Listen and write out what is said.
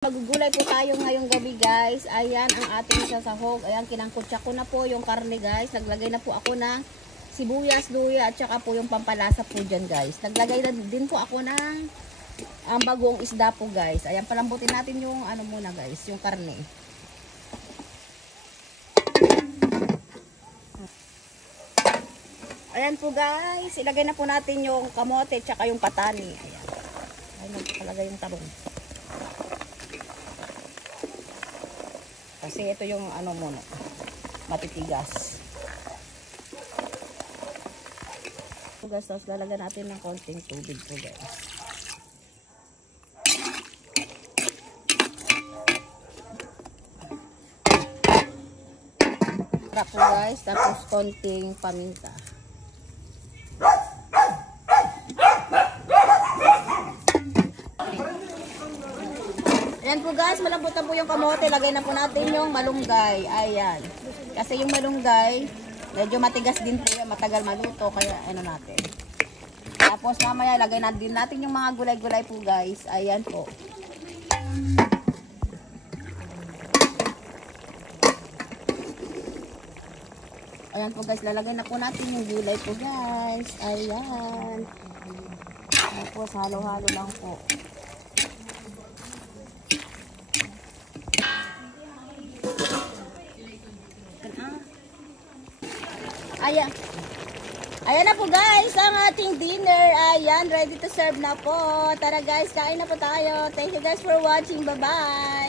Magugulay po tayo ngayong gabi guys. Ayan ang ating sasahog. Ayan, kinangkutsa ko na po yung karne guys. Naglagay na po ako ng sibuyas, luya at saka po yung pampalasa po dyan guys. Naglagay na din po ako ng bagong isda po guys. Ayan, palambutin natin yung ano muna guys, yung karne. Ayan po guys, ilagay na po natin yung kamote at saka yung patani. Ayan. Ayan, nagpalagay yung tarong. Kasi ito yung ano muna, matitigas. Guys, tapos lalagyan natin ng konting tubig po guys. Tara po guys, tapos konting paminta. Ayan po guys, malambot na po yung kamote. Lagay na po natin yung malunggay. Ayan. Kasi yung malunggay, medyo matigas din po yan. Matagal maluto. Kaya ano natin. Tapos mamaya lagay na din natin yung mga gulay-gulay po guys. Ayan po. Ayan po guys, lalagay na po natin yung gulay po guys. Ayan. Tapos halo-halo lang po. Ayan. Ayan na po guys, ang ating dinner. Ayan, ready to serve na po. Tara guys, kain na po tayo. Thank you guys for watching. Bye-bye.